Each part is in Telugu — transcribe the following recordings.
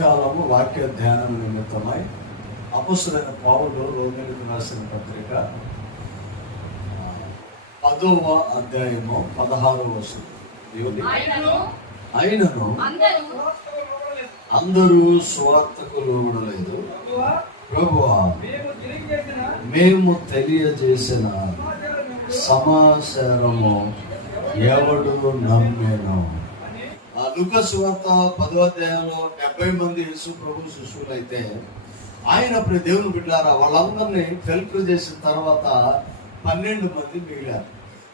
ఉదయకాలము వాక్య ధ్యానం నిమిత్తమై అపుసులైన పౌరులు రోమిలకు రాసిన పత్రిక పదవ అధ్యాయము దేవుని ఆయనను అయినను అందరూ స్వార్థకు లోబడలేదు ప్రభువా, ప్రభువా మేము తెలియజేసిన సమాచారము ఎవడు నమ్మేను? లుక సువార్త పదో అధ్యాయంలో డెబ్బై మంది యేసు ప్రభు శిష్యులు అయితే ఆయన ఇప్పుడు దేవుని బిడ్డారా వాళ్ళందరినీ ఫిల్టర్ చేసిన తర్వాత పన్నెండు మంది మిగిలారు.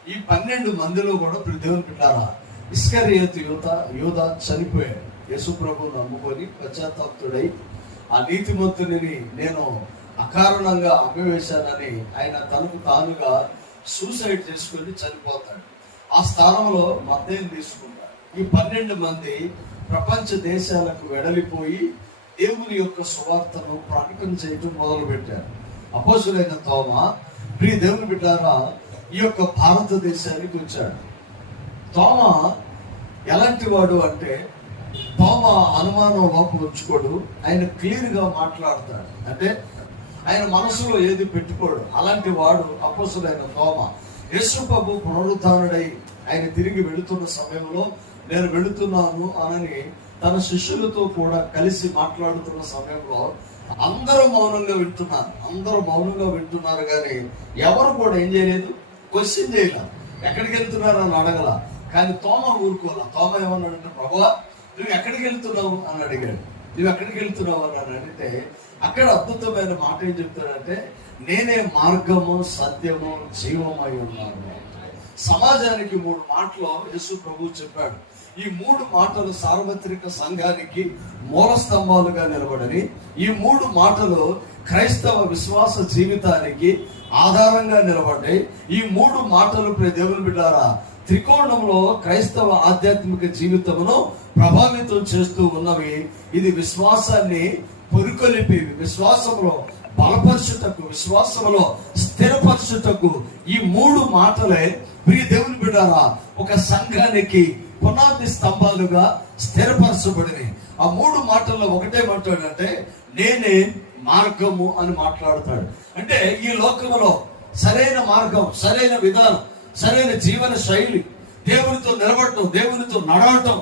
ఈ పన్నెండు మందిలో కూడా ఇప్పుడు దేవుని బిడ్డారా ఇస్కరియత్ యువత యువత చనిపోయాడు యేసు ప్రభు నమ్ముకొని పశ్చాత్తాప్తుడై ఆ నీతిమంతుని నేను అకారణంగా అమ్మివేశానని ఆయన తనకు తానుగా సూసైడ్ చేసుకొని చనిపోతాడు. ఆ స్థానంలో మద్దెని తీసుకుంటాడు ఈ పన్నెండు మంది ప్రపంచ దేశాలకు వెడలిపోయి దేవుని యొక్క సువార్తను ప్రకటన చేయటం మొదలు పెట్టారు అపోసులైన తోమ ప్రియ దేవుని బిడ్డారా ఈ యొక్క భారతదేశానికి వచ్చాడు. తోమ ఎలాంటి వాడు అంటే తోమ అనుమానం లోపల ఉంచుకోడు ఆయన క్లియర్గా మాట్లాడతాడు. అంటే ఆయన మనసులో ఏది పెట్టుకోడు. అలాంటి వాడు అపసులైన తోమ. యేసు ప్రభు పునరుద్ధానుడై ఆయన తిరిగి వెళుతున్న సమయంలో నేను వెళుతున్నాను అనని తన శిష్యులతో కూడా కలిసి మాట్లాడుతున్న సమయంలో అందరూ మౌనంగా వింటున్నారు. అందరూ మౌనంగా వింటున్నారు కానీ ఎవరు కూడా ఏం చేయలేదు. క్వశ్చన్ చేయలేదు ఎక్కడికి వెళ్తున్నారు అని అడగల. కానీ తోమ ఊరుకోవాల తోమ ఏమన్నాడంటే ప్రభా నువ్వు ఎక్కడికి వెళ్తున్నావు? అని అడిగాడు. నువ్వు ఎక్కడికి వెళ్తున్నావు? అని అడిగితే అక్కడ అద్భుతమైన మాట ఏం చెప్తాడంటే నేనే మార్గము సత్యము జీవమై ఉన్నాను. సమాజానికి మూడు మాటలు యేసు ప్రభు చెప్పాడు. ఈ మూడు మాటలు సార్వత్రిక సంఘానికి మూల స్తంభాలుగా నిలబడని ఈ మూడు మాటలు క్రైస్తవ విశ్వాస జీవితానికి ఆధారంగా నిలబడ్డాయి. ఈ మూడు మాటలు ప్రే దేవుని బిడ్డారా త్రికోణంలో క్రైస్తవ ఆధ్యాత్మిక జీవితమును ప్రభావితం చేస్తూ ఉన్నవి. ఇది విశ్వాసాన్ని పొరుకొలిపి విశ్వాసంలో బలపరచుటకు విశ్వాసంలో స్థిరపరచుటకు ఈ మూడు మాటలే. ప్రియ దేవుని బిడ్డారా ఒక సంఘానికి పునాది స్తంభాలుగా స్థిరపరచబడినవి. ఆ మూడు మాటల్లో ఒకటే మాట్లాడంటే నేనే మార్గము అని మాట్లాడతాడు. అంటే ఈ లోకములో సరైన మార్గం సరైన విధానం సరైన జీవన శైలి దేవునితో నిలబడటం దేవునితో నడవటం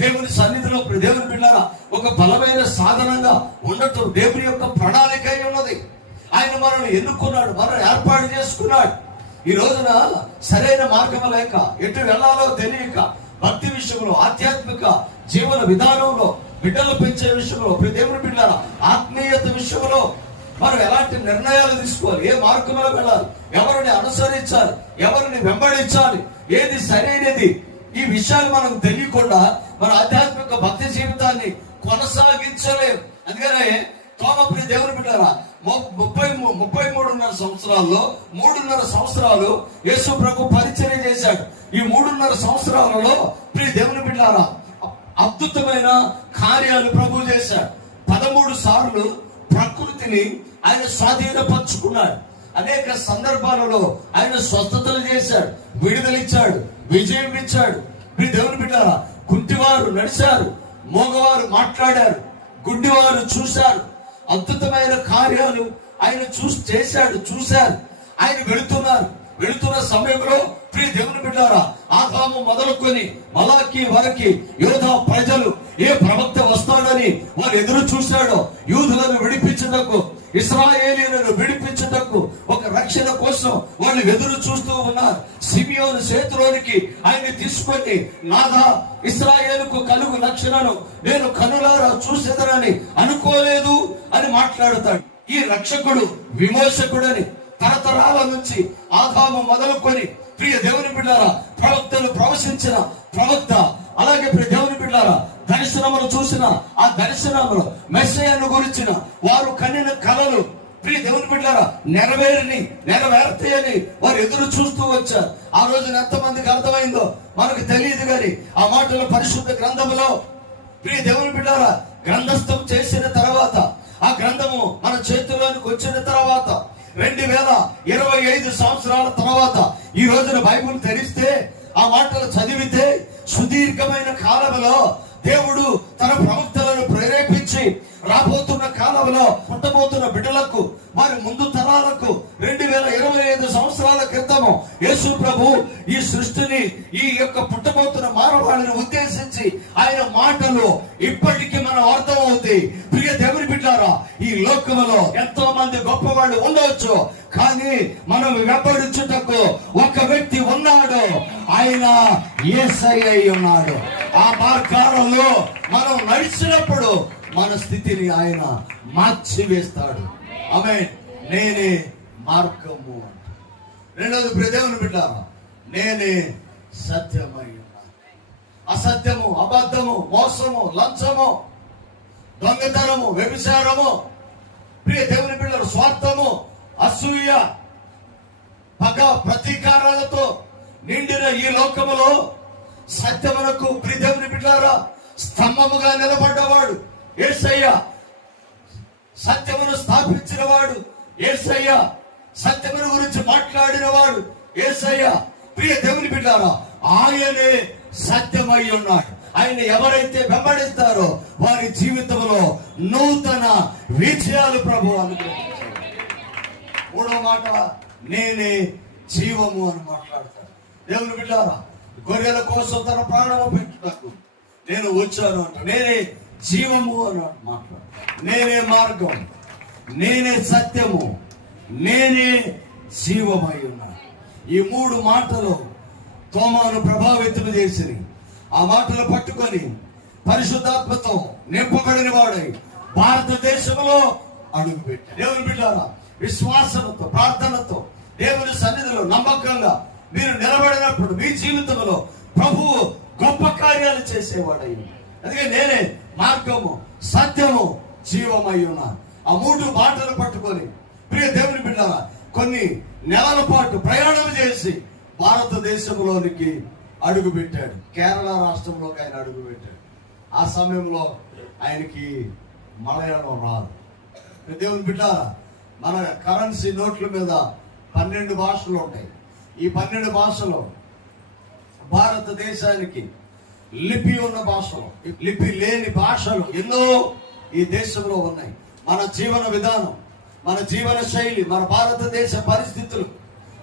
దేవుని సన్నిధిలో దేవుని పిల్లల ఒక బలమైన సాధనంగా ఉండటం దేవుని యొక్క ప్రణాళిక అయి ఉన్నది. ఆయన మనల్ని ఎన్నుకున్నాడు మనల్ని ఏర్పాటు చేసుకున్నాడు. ఈ రోజున సరైన మార్గం లేక ఎటు వెళ్ళాలో తెలియక భక్తి విషయంలో ఆధ్యాత్మిక జీవన విధానంలో బిడ్డలు పెంచే విషయంలో ప్రతి దేవుని బిడ్డల ఆత్మీయత విషయంలో మనం ఎలాంటి నిర్ణయాలు తీసుకోవాలి? ఏ మార్గంలో వెళ్ళాలి? ఎవరిని అనుసరించాలి? ఎవరిని వెంబడించాలి? ఏది సరైనది ఈ విషయాలు మనకు తెలియకుండా మన ఆధ్యాత్మిక భక్తి జీవితాన్ని కొనసాగించలేము అందుకనే తోమప్రియ దేవుని బిడ్డారా ము- ముప్పై మూ- ముప్పై మూడున్నర సంవత్సరాల్లో మూడున్నర సంవత్సరాలు యేసు ప్రభు పరిచయం చేశాడు. ఈ మూడున్నర సంవత్సరాలలో ప్రియ దేవుని బిడ్డారా అద్భుతమైన కార్యాలు ప్రభు చేశాడు. పదమూడు సార్లు ప్రకృతిని ఆయన స్వాధీనపరుచుకున్నాడు. అనేక సందర్భాలలో ఆయన స్వస్థతలు చేశాడు విడుదలిచ్చాడు విజయం ఇచ్చాడు. మీ దేవుని బిడ్డారా కుంటివారు నడిచారు మోగవారు మాట్లాడారు గుడ్డివారు చూశారు అద్భుతమైన కార్యాలు ఆయన చూసి చేశాడు చూశారు. ఆయన వెళుతున్నారు. వెళుతున్న సమయంలో ప్రియ దేవుని బిడ్డారా ఆదాము మొదలుకొని మలాకి వరకి యోధ ప్రజలు ఏ ప్రవక్త వస్తాడని వారు ఎదురు చూశాడో యూదులను విడిపించినకు ఇస్రాయేలీలను విడిపించుటకు ఒక రక్షణ కోసం వాళ్ళు ఎదురు చూస్తూ ఉన్నారు. సిమియోను చేతిలోనికి ఆయన తీసుకొని నాదా ఇస్రాయేలుకు కలుగు రక్షణను నేను కనులారా చూసేదనని అనుకోలేదు అని మాట్లాడతాడు. ఈ రక్షకుడు విమోచకుడని తరతరాల నుంచి ఆదాము మొదలుకొని ప్రియ దేవుని బిడ్డారా ప్రవక్తలు ప్రవశించిన ప్రవక్త అలాగే ప్రియ దేవుని బిడ్డారా దర్శనములు చూసిన ఆ దర్శనములు మెస్సయ్యను గురించిన వారు కనిన కలలు. ప్రియ దేవుని బిడ్డారా నెరవేరిని నెరవేర్తాయని వారు ఎదురు చూస్తూ వచ్చారు. ఆ రోజున ఎంతమందికి అర్థమైందో మనకు తెలియదు కానీ ఆ మాటలు పరిశుద్ధ గ్రంథములో ప్రియ దేవుని బిడ్డారా గ్రంథస్థం చేసిన తర్వాత ఆ గ్రంథము మన చేతిలోనికి వచ్చిన తర్వాత రెండు వేల ఇరవై ఐదు సంవత్సరాల తర్వాత ఈ రోజున బైబుల్ తెరిస్తే ఆ మాటలు చదివితే సుదీర్ఘమైన కాలంలో దేవుడు తన ప్రవక్తలను ప్రేరేపించి రాబోతున్న కాలంలో పుట్టబోతున్న బిడ్డలకు వారి ముందు తరాలకు రెండు వేల ఇరవై ఐదు సంవత్సరాల క్రితము యేసు ప్రభు ఈ సృష్టిని ఈ యొక్క పుట్టబోతున్న మానవాళిని ఉద్దేశించి ఆయన మాటలు ఇప్పటికీ మనం అర్థమవుతాయి. ప్రియ దేవుని బిడ్డారా ఈ లోకములో ఎంతో మంది గొప్పవాళ్ళు ఉండవచ్చు కానీ మనం వెంబడించుటకు ఒక వ్యక్తి ఉన్నాడు. ఆయన ఏసై అయి ఉన్నాడు. ఆ మార్గాలలో మనం నడిచినప్పుడు మన స్థితిని ఆయన మార్చివేస్తాడు. ఆమె నేనే మార్గము అంట. రెండవది ప్రదేవుని బిడ్డారా నేనే సత్యమై అసత్యము అబద్ధము మోసము లంచము దొంగతనము వ్యభిచారము ప్రియ దేవుని బిడ్డలు స్వార్థము అసూయ పగ ప్రతీకారాలతో నిండిన ఈ లోకములో సత్యమునకు ప్రియ దేవుని బిడ్డారా స్తంభముగా నిలబడ్డవాడు ఏసయ్య సత్యమును స్థాపించిన వాడు ఏసయ్య సత్యమును గురించి మాట్లాడిన వాడు ఏసయ్య. ప్రియ దేవుని బిడ్డారా ఆయనే సత్యమై ఉన్నాడు. ఆయన ఎవరైతే వెంబడిస్తారో వారి జీవితంలో నూతన విజయాలు ప్రభు అనుగ్రహించాడు. మూడో మాట నేనే జీవము అని మాట్లాడతాను. దేవుని బిడ్డారా గొర్రెల కోసం తన ప్రాణము పెట్టినట్టు నేను వచ్చాను అంట. నేనే జీవము అని మాట్లాడు నేనే మార్గం నేనే సత్యము నేనే జీవమై ఉన్నా ఈ మూడు మాటలు తోమాను ప్రభావితం చేసిరి. ఆ మాటలు పట్టుకొని పరిశుద్ధాత్మతో నింపబడిన వాడై భారతదేశంలో అడుగుపెట్టారు దేవుని బిడ్డారా విశ్వాసంతో ప్రార్థనతో దేవుని సన్నిధిలో నమ్మకంగా మీరు నిలబడినప్పుడు మీ జీవితంలో ప్రభువు గొప్ప కార్యాలు చేసేవాడై అందుకే నేనే మార్గము సత్యము జీవమై ఉన్నారు ఆ మూడు బాటలు పట్టుకొని ప్రియ దేవుని బిడ్డారా కొన్ని నెలల పాటు ప్రయాణం చేసి భారతదేశంలోనికి అడుగు పెట్టాడు. కేరళ రాష్ట్రంలోకి ఆయన అడుగు పెట్టాడు. ఆ సమయంలో ఆయనకి మలయాళం రాదు. దేవుని బిడ్డారా మన కరెన్సీ నోట్ల మీద పన్నెండు భాషలు ఉంటాయి. ఈ పన్నెండు భాషలు భారతదేశానికి లిపి ఉన్న భాషలు లిపి లేని భాషలు ఎన్నో ఈ దేశంలో ఉన్నాయి. మన జీవన విధానం మన జీవన శైలి మన భారతదేశ పరిస్థితులు.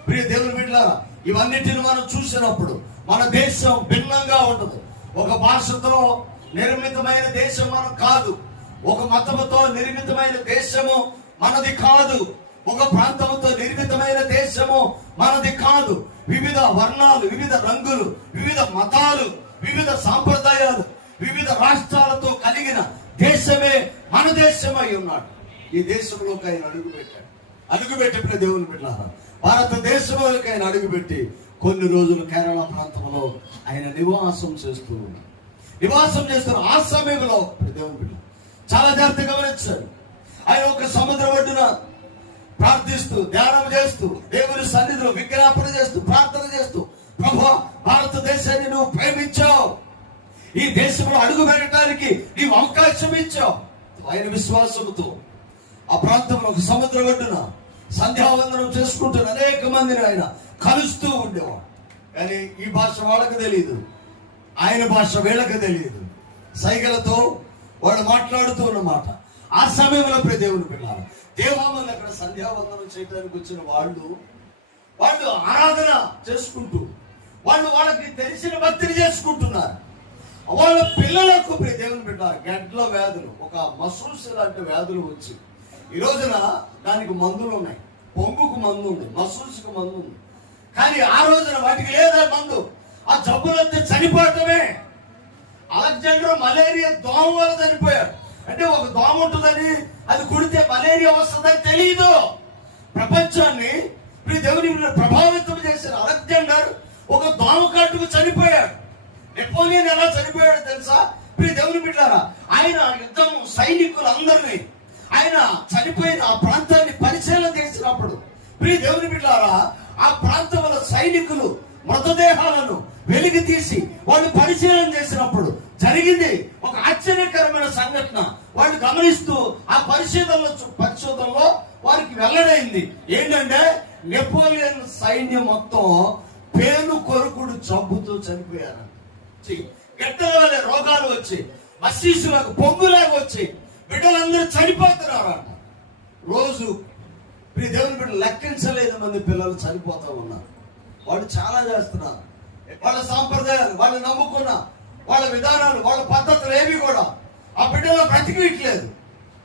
ప్రియ దేవుని బిడ్డారా ఇవన్నిటిని మనం చూసినప్పుడు మన దేశం భిన్నంగా ఉండదు. ఒక భాషతో నిర్మితమైన దేశం మనం కాదు. ఒక మతముతో నిర్మితమైన దేశము మనది కాదు. ఒక ప్రాంతముతో నిర్మితమైన దేశము మనది కాదు. వివిధ వర్ణాలు వివిధ రంగులు వివిధ మతాలు వివిధ సాంప్రదాయాలు వివిధ రాష్ట్రాలతో కలిగిన దేశమే మన దేశమై ఉన్నాడు. ఈ దేశంలోకి ఆయన అడుగు పెట్టాడు అడుగుపెట్టిన దేవుని బిడ్డారా భారతదేశంలోకి ఆయన అడుగుపెట్టి కొన్ని రోజులు కేరళ ప్రాంతంలో ఆయన నివాసం చేస్తూ ఉన్నాడు. నివాసం చేస్తున్న ఆ సమయంలో దేవుని బిడ్డ చాలా జాగ్రత్త గమనించాడు ఆయన ఒక సముద్ర ఒడ్డున ప్రార్థిస్తూ ధ్యానం చేస్తూ దేవుని సన్నిధిలో విజ్ఞాపన చేస్తూ ప్రార్థన చేస్తూ ప్రభు భారతదేశాన్ని నువ్వు ప్రేమించావు. ఈ దేశంలో అడుగు పెట్టడానికి నీవు అవకాశం ఇచ్చావు. ఆయన విశ్వాసంతో ఆ ప్రాంతంలో ఒక సముద్ర ఒడ్డున సంధ్యావందనం చేసుకుంటున్న అనేక మందిని ఆయన కలుస్తూ ఉండేవాడు. కానీ ఈ భాష వాళ్ళకి తెలియదు ఆయన భాష వీళ్ళకి తెలియదు సైగలతో వాళ్ళు మాట్లాడుతూ ఉన్నమాట ఆ సమయంలో దేవుని పిల్లలు దేవామంది అక్కడ సంధ్యావందనం చేయడానికి వచ్చిన వాళ్ళు వాళ్ళు ఆరాధన చేసుకుంటూ వాళ్ళు వాళ్ళకి తెలిసిన భక్తిని చేసుకుంటున్నారు. వాళ్ళ పిల్లలకు దేవుని బిడ్డ గడ్ల వ్యాధులు ఒక మసూస్ లాంటి వ్యాధులు వచ్చి ఈ రోజున దానికి మందులు ఉన్నాయి. పొంగుకు మందు ఉంది మసూసుకు మందు ఉంది. కానీ ఆ రోజున వాటికి లేదా మందు ఆ జబ్బులంతా చనిపోవటమే. అలెగ్జాండర్ మలేరియా దోమ వల్ల చనిపోయాడు. అంటే ఒక దోమ ఉంటుందని అది కుడితే మలేరియా వస్తుందని తెలియదు ప్రపంచాన్ని దేవుని ప్రభావితం చేసిన అలెగ్జాండర్ ఒక దోమ కట్టుకు చనిపోయాడు. నెపోలియన్ ఎలా చనిపోయాడు తెలుసా? ప్రియ దేవుని బిడ్డారా ఆయన యుద్ధం సైనికులందరినీ ఆయన చనిపోయిన ఆ ప్రాంతాన్ని పరిశీలన చేసినప్పుడు ప్రియ దేవుని బిడ్డారా ఆ ప్రాంతంలో సైనికులు మృతదేహాలను వెలికి తీసి వాళ్ళు పరిశీలన చేసినప్పుడు జరిగింది ఒక ఆశ్చర్యకరమైన సంఘటన. వాళ్ళు గమనిస్తూ ఆ పరిశోధనలో పరిశోధనలో వారికి వెల్లడైంది. ఏంటంటే నెపోలియన్ సైన్యం మొత్తం పేను కొరుకుడు జబ్బుతో చనిపోయారు. గడ్డల రోగాలు వచ్చి మసీసులకు పొంగులాగా వచ్చి బిడ్డలందరూ చనిపోతున్నారంట రోజు ప్రియ దేవుని బిడ్డ లెక్కించలేదు మంది పిల్లలు చనిపోతూ ఉన్నారు. వాళ్ళు చాలా చేస్తున్నారు. వాళ్ళ సాంప్రదాయాలు వాళ్ళు నమ్ముకున్న వాళ్ళ విధానాలు వాళ్ళ పద్ధతులు ఏవి కూడా ఆ బిడ్డలో బ్రతికిట్లేదు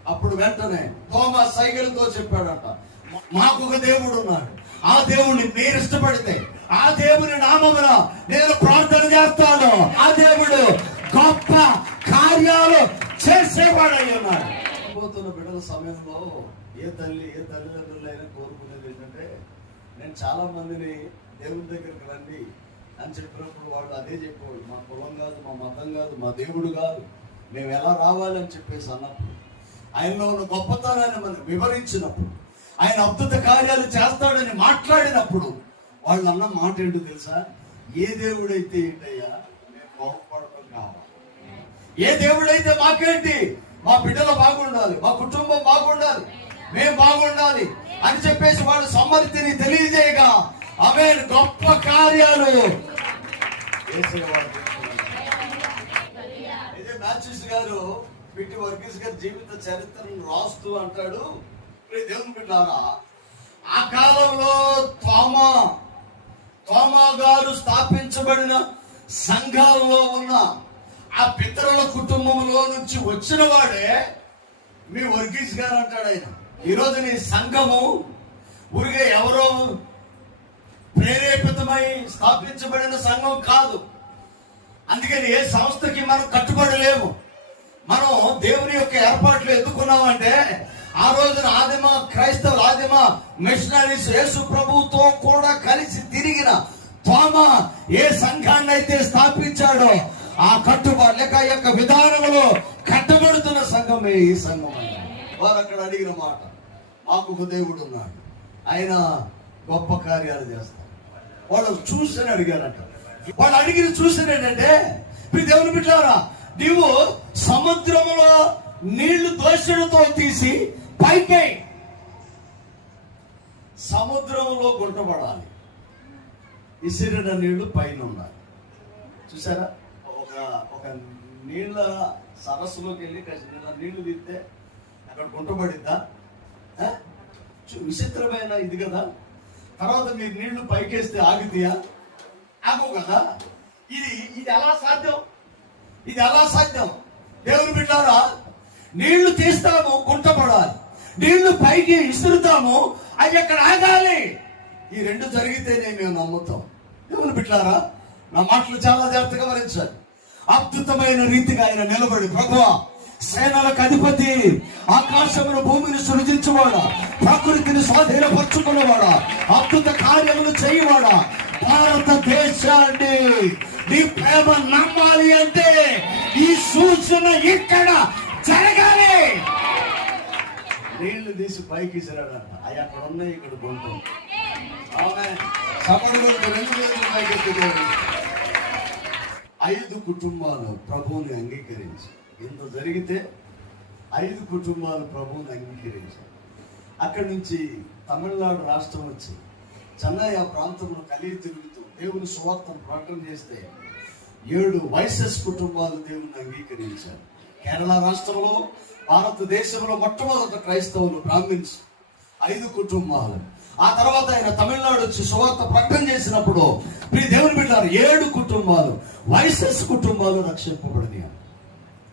అప్పుడు వెంటనే తోమా సైకిల్తో చెప్పాడంట "మా- మాకు ఒక దేవుడు ఉన్నాడు. ఆ దేవుడిని మీరు ఇష్టపడితే ఆ దేవుని నామమున నేను ప్రార్థన చేస్తాను. ఆ దేవుడు గొప్ప కార్యాలు చేసేవాడై ఉన్నాడు. పోతున్న బిడ్డల సమయంలో ఏ తల్లి ఏ తల్లిదండ్రులైనా కోరుకునేది ఏంటంటే నేను చాలా మందిని దేవుని దగ్గరికి రండి అని చెప్పినప్పుడు వాళ్ళు అదే చెప్పేవాడు మా కులం కాదు మా మతం కాదు మా దేవుడు కాదు. మేము ఎలా రావాలి అని చెప్పేసి అన్నప్పుడు ఆయనలో ఉన్న గొప్పతనాన్ని మనం వివరించినప్పుడు ఆయన అద్భుత కార్యాలు చేస్తాడని మాట్లాడినప్పుడు వాళ్ళు అన్న మాట ఏంటో తెలుసా? ఏ దేవుడైతే ఏంటయ్యా మేము బాగుపడటం కావాలి. ఏ దేవుడైతే మాకేంటి? మా బిడ్డలు బాగుండాలి మా కుటుంబం బాగుండాలి మేము బాగుండాలి అని చెప్పేసి వాళ్ళు సమ్మతిని తెలియజేయగా ఆమె గొప్ప కార్యాలు. ఇదే మ్యాథ్యూస్ గారు పిటి వర్గీస్ గారి జీవిత చరిత్రను రాస్తూ అంటాడు. దేవుని బిడ్డారా ఆ కాలంలో తోమా తోమా గారు స్థాపించబడిన సంఘాల్లో ఉన్న ఆ పితరుల కుటుంబంలో నుంచి వచ్చిన వాడే మీ వర్గీస్ గారు అంటాడు ఆయన. ఈరోజు నీ సంఘము ఊరికే ఎవరో ప్రేరేపితమై స్థాపించబడిన సంఘం కాదు. అందుకని ఏ సంస్థకి మనం కట్టుబడలేము మనం దేవుని యొక్క ఏర్పాట్లు ఎందుకున్నామంటే ఆ రోజున ఆదిమ క్రైస్తవులు ఆదిమ మిషనరీస్ యేసు ప్రభుతో కూడా కలిసి తిరిగిన తోమ ఏ సంఘాన్ని అయితే స్థాపించాడో ఆ కట్టుబాటు లేక యొక్క విధానంలో కట్టబడుతున్న సంఘమే ఈ సంఘం వారు అక్కడ అడిగిన మాట మాకు ఒక దేవుడు ఉన్నాడు. ఆయన గొప్ప కార్యాలు చేస్తారు వాళ్ళు చూసని అడిగారట. వాళ్ళు అడిగిన చూసిన ఏంటంటే ఇప్పుడు దేవుని బిడ్డారా నీవు సముద్రములో నీళ్ళు దోషులతో తీసి పైకి సముద్రంలో గుంటపడాలి. ఇసిరిన నీళ్ళు పైన ఉండాలి. చూసారా? ఒక ఒక నీళ్ళ సరస్సులోకి వెళ్ళి కాస్త నీళ్ళు తీస్తే అక్కడ గుంటపడిద్దా? విచిత్రమైన ఇది కదా. తర్వాత మీరు నీళ్ళు పైకేస్తే ఆగితేయా ఆగు కదా. ఇది ఇది ఎలా సాధ్యం? ఇది ఎలా సాధ్యం? దేవుని బిడ్డారా నీళ్ళు తీస్తాము గుంటపడాలి. నీళ్ళు పైకి విసురుతాము అవి అక్కడ ఆగాలి. ఈ రెండు జరిగితేనే మేము నమ్ముతాం. ఎవరు బిట్లారా నా మాటలు చాలా జాగ్రత్తగా మరించాలి అద్భుతమైన రీతిగా ఆయన నిలబడి ప్రభువా సేనలకు అధిపతి ఆకాశమును భూమిని సృజించువాడా ప్రకృతిని స్వాధీనపరుచుకున్నవాడా అద్భుత కార్యములు చేయవాడా? భారతదేశాన్ని నీ ప్రేమ నమ్మాలి అంటే ఈ సూచన ఇక్కడ జరగాలి. నీళ్ళు తీసి పైకి ఇసిరాడంట అవి అక్కడ ఉన్నాయి ఇక్కడ గుంటుంది ఆమె ఐదు కుటుంబాలు ప్రభువుని అంగీకరించి ఇంత జరిగితే ఐదు కుటుంబాలు ప్రభువుని అంగీకరించారు అక్కడి నుంచి తమిళనాడు రాష్ట్రం వచ్చి చెన్నై ఆ ప్రాంతంలో కలిగి తిరుగుతూ దేవుని సువార్తను ప్రకటన చేస్తే ఏడు వైసెస్ కుటుంబాలు దేవుని అంగీకరించారు కేరళ రాష్ట్రంలో భారతదేశంలో మొట్టమొదట క్రైస్తవులు బ్రాహ్మిన్స్ ఐదు కుటుంబాలు. ఆ తర్వాత ఆయన తమిళనాడు వచ్చి సువార్త ప్రకటన చేసినప్పుడు మీ దేవుని బిడ్డారు ఏడు కుటుంబాలు వైసెస్ కుటుంబాలు రక్షింపబడినాయి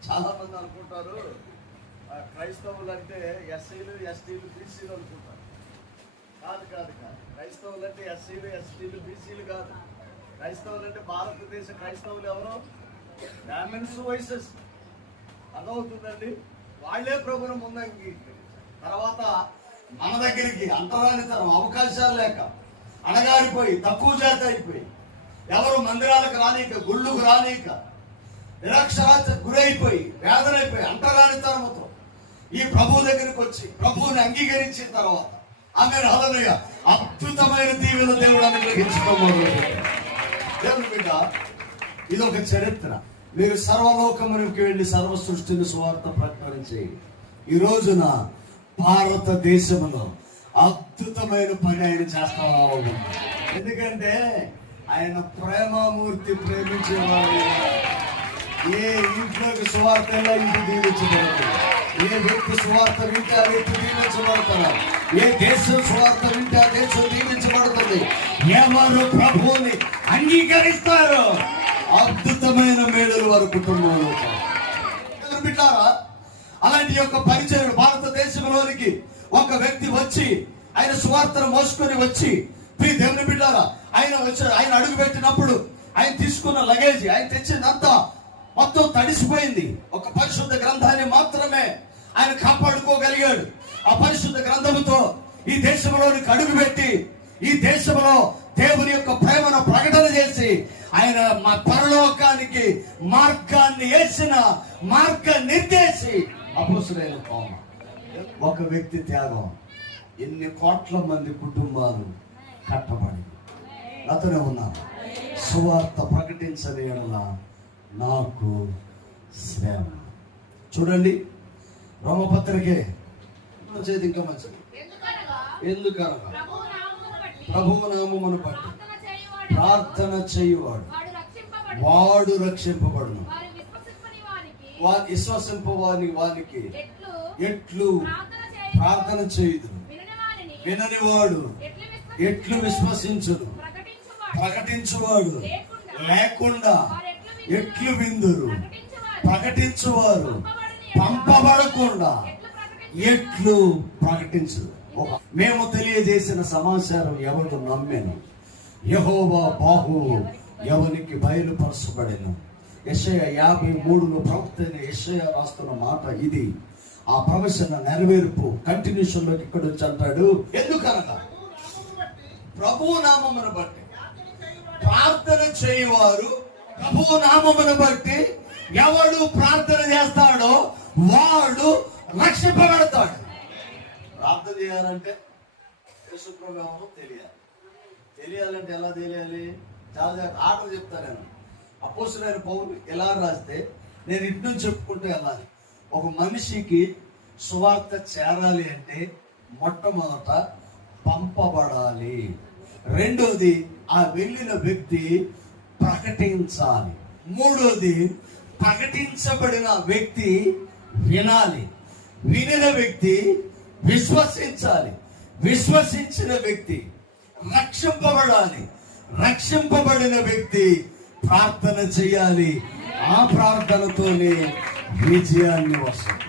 చాలా మంది అనుకుంటారు ఆ, క్రైస్తవులు అంటే ఎస్సీలు ఎస్టీలు బీసీలు అనుకుంటారు. కాదు కాదు కాదు. క్రైస్తవులు అంటే ఎస్సీలు ఎస్టీలు బీసీలు కాదు. క్రైస్తవులు అంటే భారతదేశ క్రైస్తవులు ఎవరు? బ్రాహ్మిన్స్ వైసెస్. అర్థమవుతుందండి వాళ్ళే ప్రభుని ముందంకి తర్వాత మన దగ్గరికి అంతరానితనం అవకాశాలు లేక అణగారిపోయి తక్కువ చేత అయిపోయి ఎవరు మందిరాలకు రానీక గుళ్ళుకు రానీక నిరక్షరాత గురైపోయి వేదనైపోయి అంటరానితనముతో ఈ ప్రభు దగ్గరికి వచ్చి ప్రభువుని అంగీకరించిన తర్వాత ఆమె హలనయ్య అద్భుతమైన దీవెన దేవుడు అనుగ్రహించుకోబోతుంది దేవుని బిడ్డ ఇది ఒక చరిత్ర. మీరు సర్వలోకమునికి వెళ్ళి సర్వ సృష్టిని సువార్త ప్రకటన చేయండి. ఈ రోజున భారతదేశంలో అద్భుతమైన పని ఆయన చేస్తా ఎందుకంటే ఆయన ప్రేమమూర్తి ప్రేమించేవాడు. ఏ ఇంట్లోకి సువార్త ఇంటి దీవించబడుతుంది ఏ వ్యక్తి సువార్త వింటే ఆ వ్యక్తి దీవించబడతారు ఏ దేశం సువార్త వింటే ఆ దేశం దీవించబడుతుంది ఎవరు ప్రభువుని అంగీకరిస్తారు? అద్భుతమైన మేడలు వారి కుటుంబంలో బిడ్డారా అలాంటి యొక్క పరిచయం భారతదేశంలోనికి ఒక వ్యక్తి వచ్చి ఆయన సువార్తను మోసుకొని వచ్చి ప్రియ దేవుని బిడ్డారా ఆయన వచ్చి ఆయన అడుగు పెట్టినప్పుడు ఆయన తీసుకున్న లగేజ్ ఆయన తెచ్చిందంతా మొత్తం తడిసిపోయింది. ఒక పరిశుద్ధ గ్రంథాన్ని మాత్రమే ఆయన కాపాడుకోగలిగాడు. ఆ పరిశుద్ధ గ్రంథముతో ఈ దేశంలోనికి అడుగు పెట్టి ఈ దేశంలో దేవుని యొక్క ప్రేమను ప్రకటన చేసి ఆయన మా పరలోకానికి మార్గాన్ని వేసిన మార్గ నిర్దేశి అపోసులైన తోమ ఒక వ్యక్తి త్యాగం. ఎన్ని కోట్ల మంది కుటుంబాలు కట్టబడి అతనే ఉన్నాను సువార్త ప్రకటించని నాకు శ్రమ. చూడండి రోమపత్రికే చేతి ఇంకా మంచిది. ఎందుకనగా ప్రభువు నామమును బట్టి ప్రార్థన చేయువాడు. వాడు వాడు రక్షింపబడు రక్షింపబడును. వారు విశ్వసింపని వారికి ఎట్లు ప్రార్థన చేయుదు వినని వాడు ఎట్లు? విశ్వసించును. ప్రకటించువాడు లేకుండా ఎట్లు విందురు? ప్రకటించువారు పంపబడకుండా ఎట్లు ప్రకటించు ఒక- మేము తెలియజేసిన సమాచారం ఎవరు నమ్మెను? యహోవా బాహు ఎవరికి బయలుపరచబడెను? యెషయ యాభై మూడులో ప్రవక్త అయిన యెషయ రాస్తున్న మాట ఇది. ఆ ప్రవచన నెరవేర్పు కంటిన్యూషన్ ఇక్కడ వచ్చి అంటాడు. ఎందుకనగా ప్రభువు నామమును బట్టి ప్రార్థన చేయవారు ప్రభువు నామమును బట్టి ఎవడు ప్రార్థన చేస్తాడో వాడు రక్షింపబడతాడు. ప్రార్థన చేయాలంటే యేసుప్రభావం తెలియాలి. తెలియాలంటే ఎలా తెలియాలి? చాలా జాగ్రత్త. ఆటలు చెప్తాను నేను. అపోసులైన పౌరులు ఎలా రాస్తే నేను ఇటు నుంచి చెప్పుకుంటూ వెళ్ళాలి. ఒక మనిషికి సువార్త చేరాలి అంటే మొట్టమొదట పంపబడాలి. రెండోది ఆ వెళ్ళిన వ్యక్తి ప్రకటించాలి. మూడోది ప్రకటించబడిన వ్యక్తి వినాలి. వినిన వ్యక్తి విశ్వసించాలి. విశ్వసించిన వ్యక్తి రక్షింపబడాలి. రక్షింపబడిన వ్యక్తి ప్రార్థన చేయాలి. ఆ ప్రార్థనతోనే విజయాన్ని వస్తుంది.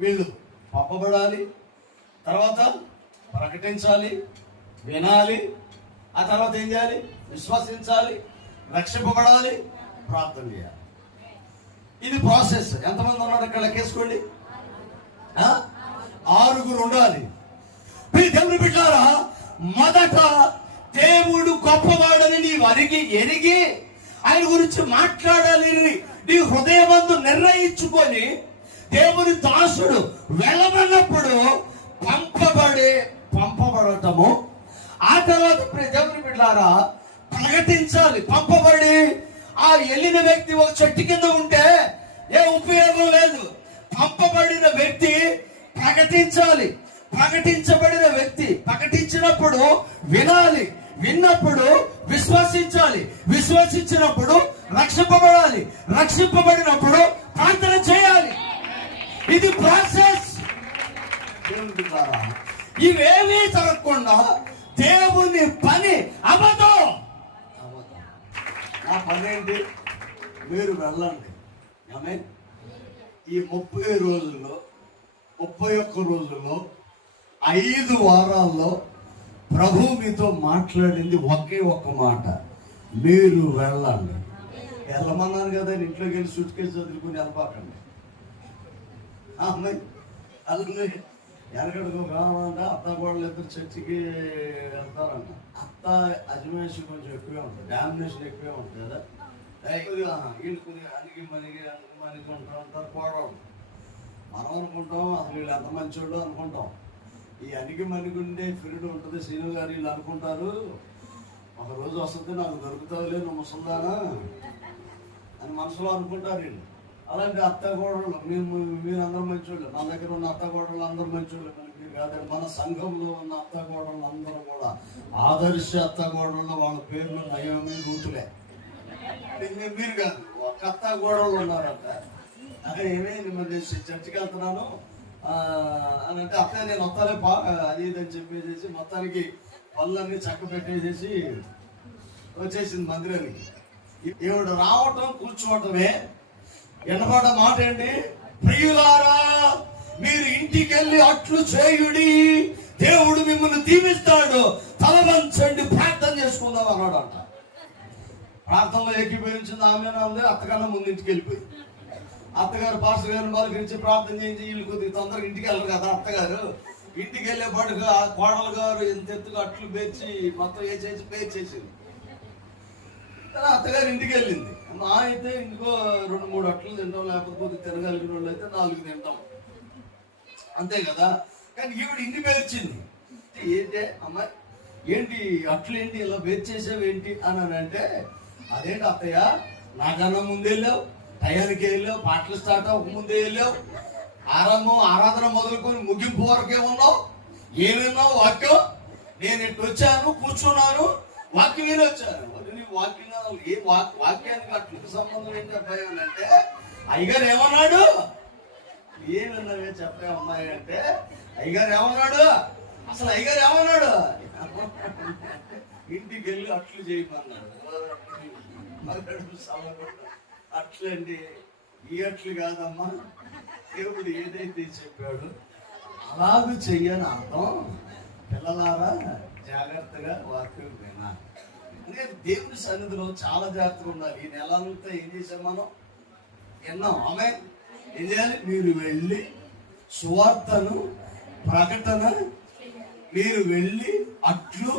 వీళ్ళు పంపబడాలి. తర్వాత ప్రకటించాలి. వినాలి. ఆ తర్వాత ఏం చేయాలి? విశ్వసించాలి. రక్షింపబడాలి. ప్రార్థన చేయాలి. ఇది ప్రాసెస్. ఎంతమంది ఉన్నారు ఇక్కడ? లెక్కేసుకోండి. ఆ? ఆరుగురు ఉండాలి. మీ దేవుని బిడ్డారా మొదట దేవుడు గొప్పవాడని నీవు అరిగి ఎరిగి ఆయన గురించి మాట్లాడాలని నీ హృదయమందు నిర్ణయించుకొని దేవుని దాసుడు వెళ్ళమన్నప్పుడు పంపబడి పంపబడటము. ఆ తర్వాత ప్రియ దేవుని బిడ్డారా ప్రకటించాలి. పంపబడి ఆ వెళ్ళిన వ్యక్తి ఒక చెట్టు కింద ఉంటే ఏ ఉపయోగం లేదు. పంపబడిన వ్యక్తి ప్రకటించాలి. ప్రకటించబడిన వ్యక్తి ప్రకటించినప్పుడు వినాలి. విన్నప్పుడు విశ్వసించాలి. విశ్వసించినప్పుడు రక్షింపబడాలి. రక్షింపబడినప్పుడు ప్రార్థన చేయాలి. ఇది ప్రాసెస్. ఇవేమీ జరగకుండా దేవుని పని అవ్వదు నా పని ఏంటి? మీరు వెళ్ళండి. ఈ ముప్పై రోజుల్లో ముప్పై ఒక్క రోజుల్లో ఐదు వారాల్లో ప్రభు మీతో మాట్లాడింది ఒకే ఒక్క మాట. మీరు వెళ్ళండి. వెళ్ళమన్నారు కదా ఇంట్లోకి వెళ్ళి సూట్ చదువుకుని వెళ్ళబాకండి. అమ్మాయి అందులో కావాలంటే అత్త గోడలు ఇద్దరు చర్చికి వెళ్తారంట. అత్త అజమేషన్ కొంచెం ఎక్కువే ఉంటుంది డామినేషన్ ఎక్కువే ఉంటుంది కదా. ఏయ్, కొద్దిగా వీళ్ళు కొద్దిగా అనికి మనకి అనికి మనకి ఉంటాం అంటారు మనం అనుకుంటాం అసలు వీళ్ళు ఎంత మంచోళ్ళు అనుకుంటాం. ఈ అనికి మనకి ఉండే ఫిరుడు ఉంటుంది శ్రీను గారు వీళ్ళు అనుకుంటారు. ఒకరోజు వస్తుంది నాకు దొరుకుతావులే నువ్వు ముసల్దానా అని మనసులో అనుకుంటారు వీళ్ళు. అలాంటి అత్త గోడలు మేము మీరు మంచోళ్ళు మన దగ్గర ఉన్న అత్త గోడలు అందరూ మంచోళ్ళు మనకి కాదండి మన సంఘంలో ఉన్న అత్త గోడలు అందరూ కూడా ఆదర్శ అత్త వాళ్ళ పేర్లు నయమే రూతులే మీరు కాదు ఒక గోడలు ఉన్నారంట. అదే ఏమైంది మరి చర్చికి వెళ్తున్నాను. అని అంటే అత్తే నేను వస్తానే పా అది ఇది అని మొత్తానికి పళ్ళన్నీ చక్క పెట్టేసేసి వచ్చేసింది మందిరానికి. ఈవిడ రావటం కూర్చోవటమే. ఎన్నమాట మాట ఏంటి? ప్రియులారా మీరు ఇంటికి వెళ్ళి అట్లు చేయుడి. దేవుడు మిమ్మల్ని దీవిస్తాడు. తల వంచండి ప్రార్థన చేసుకుందాం అన్నాడు అంట ప్రార్థనలో ఏకీభవించింది ఆమె ఉంది అత్తకన్నా ముందు ఇంటికి వెళ్ళిపోయింది. అత్తగారు పాస్టర్ గారిని గురించి ప్రార్థన చేయించి వీళ్ళు కొద్దిగా తొందరగా ఇంటికి వెళ్ళరు కదా అత్తగారు. ఇంటికి వెళ్ళే ఆ కోడలు గారు ఎంత ఎత్తుగా అట్లు పేర్చి మొత్తం ఏ చేసి పేర్చేసింది అత్తగారు ఇంటికి వెళ్ళింది. మా అయితే ఇంకో రెండు మూడు అట్లు తింటాం లేకపోతే కొద్దిగా తినగలిగిన వాళ్ళు అయితే నాలుగు తింటాం. అంతే కదా? కానీ ఈవిడ ఇన్ని పేర్చింది. ఏంటి అమ్మాయి ఏంటి అట్లు ఏంటి ఇలా పేర్చేసావు ఏంటి? అని అని అంటే అదేంటి అత్తయ్య నాకన్నా ముందు వెళ్ళావు టయానికి వెళ్ళావు పాటలు స్టార్ట్ అవ్వక ముందే వెళ్ళావు. ఆరంభం ఆరాధన మొదలుకొని ముగింపు వరకే ఉన్నావు. ఏమిన్నావు వాక్యం? నేను ఇటు వచ్చాను కూర్చున్నాను వాక్యం మీరు వచ్చాను. మరి నీ వాక్యం ఏ వాక్ వాక్యానికి అట్లకి సంబంధం ఏంటి అబ్బాయి అంటే అయ్యగారు ఏమన్నాడు? ఏమన్నావే చెప్పే అమ్మాయి అంటే అయ్యగారు ఏమన్నాడు? అసలు అయ్యగారు ఏమన్నాడు? ఇంటికి వెళ్ళి అట్లు చేయమన్నాడు. మగాడు అట్లండి ఈ అట్లు కాదమ్మా. దేవుడు ఏదైతే చెప్పాడు అలాగూ చెయ్యని అర్థం. పిల్లలారా జాగ్రత్తగా వాక్యం వినాలి ఎందుకంటే దేవుడి సన్నిధిలో చాలా జాగ్రత్తగా ఉండాలి. ఈ నెల అంతా ఏం చేసాం మనం? విన్నాం. ఆమె ఏం చేయాలి? మీరు వెళ్ళి సువార్తను ప్రకటన మీరు వెళ్ళి అట్లు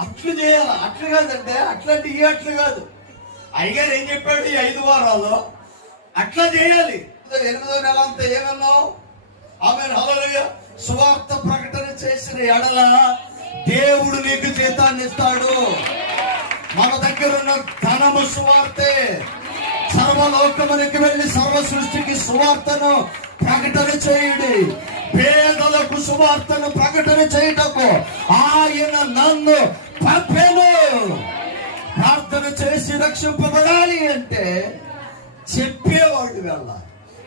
అట్లు చేయాలి. అట్లు కాదంటే అట్లాంటి ఈ అట్లు కాదు. అయ్యగారు ఏం చెప్పాడు ఈ ఐదు వారాల్లో? అట్లా చేయాలి. ఎనిమిదో నెల అంతా ఏమన్నావు? ఆమె హల్లెలూయా సువార్త ప్రకటన చేసిన ఎడల దేవుడు నీకు జీతాన్ని ఇస్తాడు. మన దగ్గర ఉన్న ధనము సువార్తే. సర్వలోకమునికి వెళ్ళి సర్వ సృష్టికి సువార్తను ప్రకటన చేయుడి. పేదలకు సువార్తను ప్రకటన చేయటకు ఆయన నన్ను పంపెను. ప్రార్థన చేసి రక్షింపబడాలి అంటే చెప్పేవాడు వెళ్ళాలి.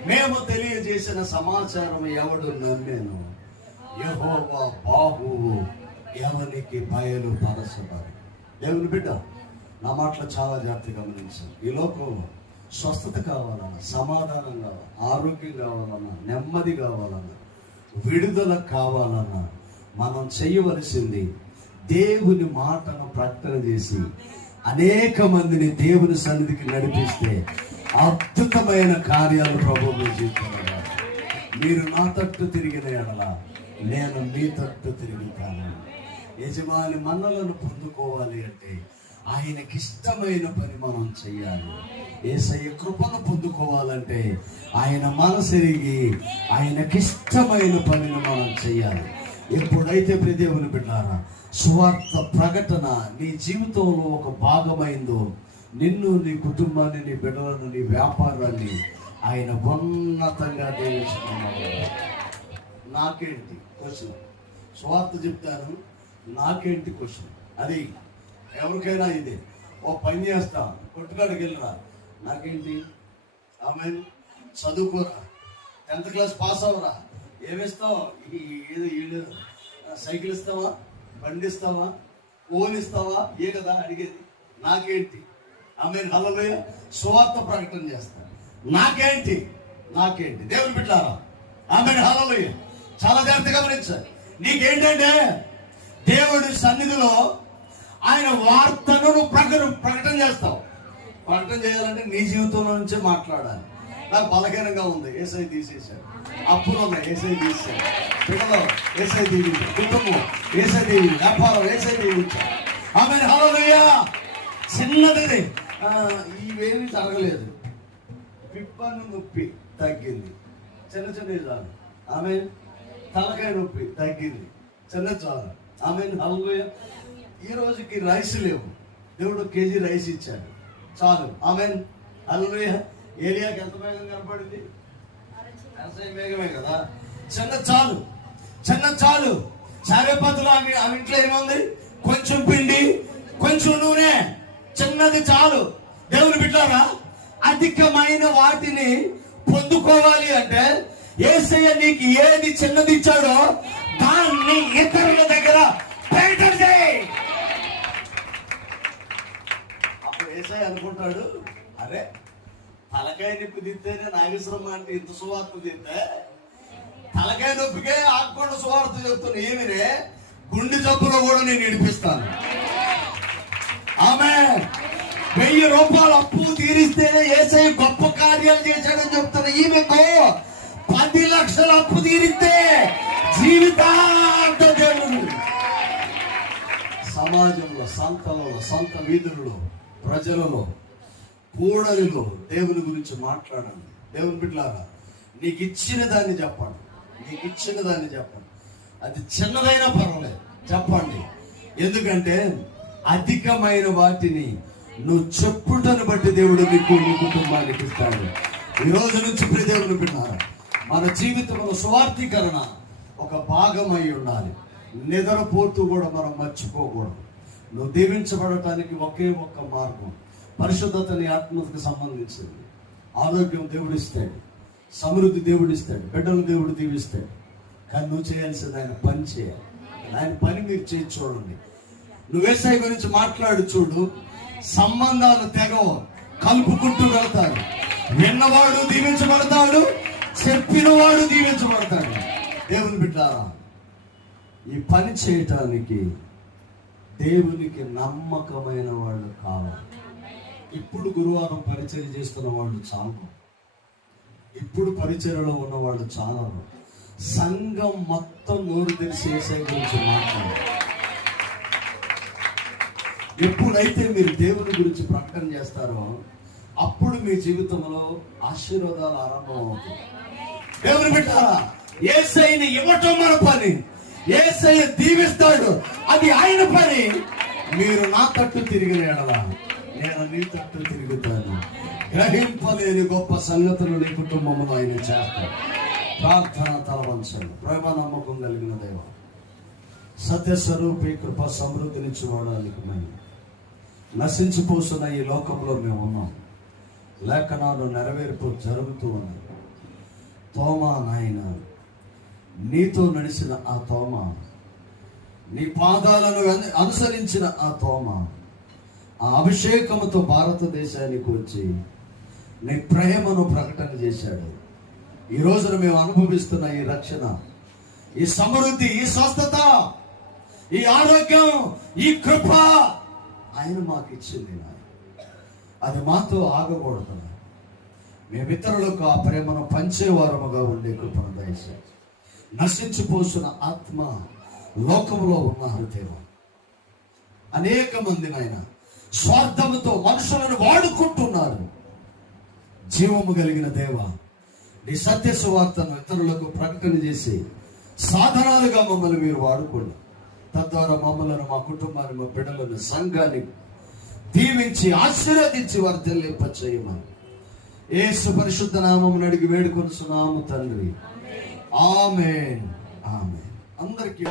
మేము తెలియజేసిన సమాచారం ఎవడు నమ్మేను? యహోవా బాహువు ఎవరికి బయలు పరచబడు దేవుని బిడ్డ నా మాటలు చాలా జాగ్రత్తగా గమనించాను ఈ లోకంలో స్వస్థత కావాలన్నా సమాధానం కావాలి ఆరోగ్యం కావాలన్నా నెమ్మది కావాలన్నా విడుదల కావాలన్నా మనం చేయవలసింది దేవుని మాటను ప్రకటన చేసి అనేక మందిని దేవుని సన్నిధికి నడిపిస్తే అద్భుతమైన కార్యాలు ప్రభు చేస్తున్నారు మీరు నా తట్టు తిరిగిన ఎడల నేను మీ తట్టు తిరుగుతాను. యజమాని మన్నలను పొందుకోవాలి అంటే ఆయనకి ఇష్టమైన పని మనం చెయ్యాలి ఏసయ్య కృపను పొందుకోవాలంటే ఆయన మనసెరిగి ఆయనకి ఇష్టమైన పనిని మనం చెయ్యాలి ఎప్పుడైతే ప్రదేవుని బిడ్డారా సువార్త ప్రకటన నీ జీవితంలో ఒక భాగమైందో నిన్ను నీ కుటుంబాన్ని నీ బిడ్డలను నీ వ్యాపారాన్ని ఆయన ఉన్నతంగా దీవించుకున్నాడు నాకేంటి క్వశ్చన్ స్వార్థ చెప్తాను నాకేంటి క్వశ్చన్ అది ఎవరికైనా ఇది. ఓ పని చేస్తా కొట్టుకాడికి వెళ్ళరా? నాకేంటి? ఆమె చదువుకోరా? టెన్త్ క్లాస్ పాస్ అవ్వరా? ఏమిస్తావు ఈ ఏదో సైకిల్ ఇస్తావా? పండిస్తావా? ఇస్తావా ఏ కదా? అడిగేది. నాకేంటి? ఆమె హలలోయ స్వార్థ ప్రకటన చేస్తాను నాకేంటి? నాకేంటి? దేవుని పెట్టారా ఆమె హలలోయ చాలా జాగ్రత్తగా గమనించాలి నీకేంటంటే దేవుడి సన్నిధిలో ఆయన వార్తను నువ్వు ప్రకటన ప్రకటన చేస్తావు. ప్రకటన చేయాలంటే నీ జీవితంలో నుంచే మాట్లాడాలి. నాకు బలహీనంగా ఉంది. ఏసై తీసేశాడు. అప్పులు ఉన్నాయి ఏసై తీసేశాడు పిల్లలు ఏసై దీవించాడు కుటుంబం ఏసై దీవి వ్యాపారం ఏసై దీవించాడు ఆమె హలోయ చిన్నది ఇవేమి ఇవేమీ జరగలేదు. పిప్పను నొప్పి తగ్గింది. చిన్న చిన్నవి చాలు. ఆమె తలకాయ నొప్పి తగ్గింది. చిన్న చాలు. ఆమె హలోయ ఈ రోజుకి రైస్ లేవు. దేవుడు కేజీ రైస్ ఇచ్చాడు. చాలు. ఆమె హల్లోయ ఏరియాకి ఎంత వేగం కనపడింది? వేగమే కదా? చిన్న చాలు చిన్న చాలు. చారేపత్తులు ఆమె ఆమె ఇంట్లో ఏముంది? కొంచెం పిండి కొంచెం నూనె. చిన్నది చాలు. దేవుని బిడ్డారా అధికమైన వాటిని పొందుకోవాలి అంటే ఏసయ్య నీకు ఏది చిన్నది ఇచ్చాడో దాన్ని ఇతరుల దగ్గర ప్రకటన చేయి. అప్పుడు ఏసయ్య అనుకుంటాడు అరే తలకాయ నొప్పి తిత్తేనే నాగేశ్వరం అంటే ఇంత సువార్త తిత్తే తలకాయ నొప్పికే ఆకుండా సువార్త చెప్తున్న ఏమిరే గుండె జబ్బులో కూడా నేను నడిపిస్తాను ఆమె వెయ్యి రూపాయలు అప్పు తీరిస్తేనే ఏసై గొప్ప కార్యాలు చేశాడని చెప్తున్న ఈమెకు పది లక్షల అప్పు తీరిస్తే జీవితాంత దేవుడు. సమాజంలో సంతలలో సంత వీధులలో ప్రజలలో కూడలిలో దేవుని గురించి మాట్లాడండి. దేవుని బిడ్డలారా నీకు ఇచ్చిన దాన్ని చెప్పండి. నీకు ఇచ్చిన దాన్ని చెప్పండి. అది చిన్నదైనా పర్వాలేదు. చెప్పండి. ఎందుకంటే అధికమైన వాటిని నువ్వు చెప్పుటను బట్టి దేవుడు నీకు నీ కుటుంబానికి ఇస్తాడు. ఈ రోజు నుంచి ప్రదేవుని బిడ్డారా మన జీవితంలో స్వార్థీకరణ ఒక భాగమై ఉండాలి. నిద్రపోతూ కూడా మనం మర్చిపోకూడదు. నువ్వు దీవించబడటానికి ఒకే ఒక్క మార్గం. పరిశుద్ధత నీ ఆత్మకు సంబంధించింది. ఆరోగ్యం దేవుడిస్తాడు. సమృద్ధి దేవుడిస్తాడు. బిడ్డలు దేవుడు దీవిస్తాడు. కానీ నువ్వు చేయాల్సింది ఆయన పని చేయాలి. ఆయన పని మీరు చేసి చూడండి. నువ్వు వేసాయి గురించి మాట్లాడు చూడు. సంబంధాలు తెగవు కలుపుకుంటూ వెళ్తారు విన్నవాడు దీవించబడతాడు. చెప్పినవాడు దీవించబడతాడు. దేవుని బిడ్డారా ఈ పని చేయటానికి దేవునికి నమ్మకమైన వాళ్ళు కావాలి. ఇప్పుడు గురువారం పరిచయం చేస్తున్న వాళ్ళు చాలు. ఇప్పుడు పరిచయలో ఉన్న వాళ్ళు చాలా. సంఘం మొత్తం నోరు తెలిసి ఏసై గురించి మాట్లాడారు. ఎప్పుడైతే మీరు దేవుని గురించి ప్రకటన చేస్తారో అప్పుడు మీ జీవితంలో ఆశీర్వాదాలు ఆరంభం అవుతాయి దేవుని పెట్టారా ఏసైని ఇవ్వటం మన పని. ఏసై దీవిస్తాడు. అది ఆయన పని. మీరు నా తట్టు తిరిగిన ఎడలా నేను నీ తట్టు తిరుగుతాను. గ్రహింపలేని గొప్ప సంగతులు నీ కుటుంబంలో ఆయన చేస్తాడు. ప్రార్థన తలవంచండి. ప్రేమ నమ్మకం కలిగిన దైవ సత్యస్వరూపి కృప సమృద్ధినిచ్చి వాడానికి మేము నశించిపోతున్న ఈ లోకంలో మేము ఉన్నాం లేఖనాలు నెరవేర్పు జరుగుతూ ఉన్నాయి తోమా నాయన నీతో నడిచిన ఆ తోమ నీ పాదాలను అనుసరించిన ఆ తోమ ఆ అభిషేకముతో భారతదేశానికి వచ్చి నీ ప్రేమను ప్రకటన చేశాడు. ఈ రోజున మేము అనుభవిస్తున్న ఈ రక్షణ ఈ సమృద్ధి ఈ స్వస్థత ఈ ఆరోగ్యం ఈ కృప ఆయన మాకు ఇచ్చింది అది మాతో ఆగకూడదు మేము ఇతరులకు ఆ ప్రేమను పంచేవారముగా ఉండే కృపను దయచేసి నశించిపోసిన ఆత్మ లోకంలో ఉన్నారు దేవ అనేక మంది నాయన స్వార్థముతో మనుషులను వాడుకుంటున్నారు. జీవము కలిగిన దేవ నీ సత్య సువార్తను ఇతరులకు ప్రకటన చేసి సాధనాలుగా మమ్మల్ని మీరు వాడుకోండి. తద్వారా మమ్మల్ని మా కుటుంబాన్ని మా బిడ్డలను సంఘాన్ని దీవించి ఆశీర్వదించి వారు తెలియప చేయమని ఏసు పరిశుద్ధ నామం అడిగి వేడుకొనుచున్నాము తండ్రి. ఆమె ఆమె అందరికీ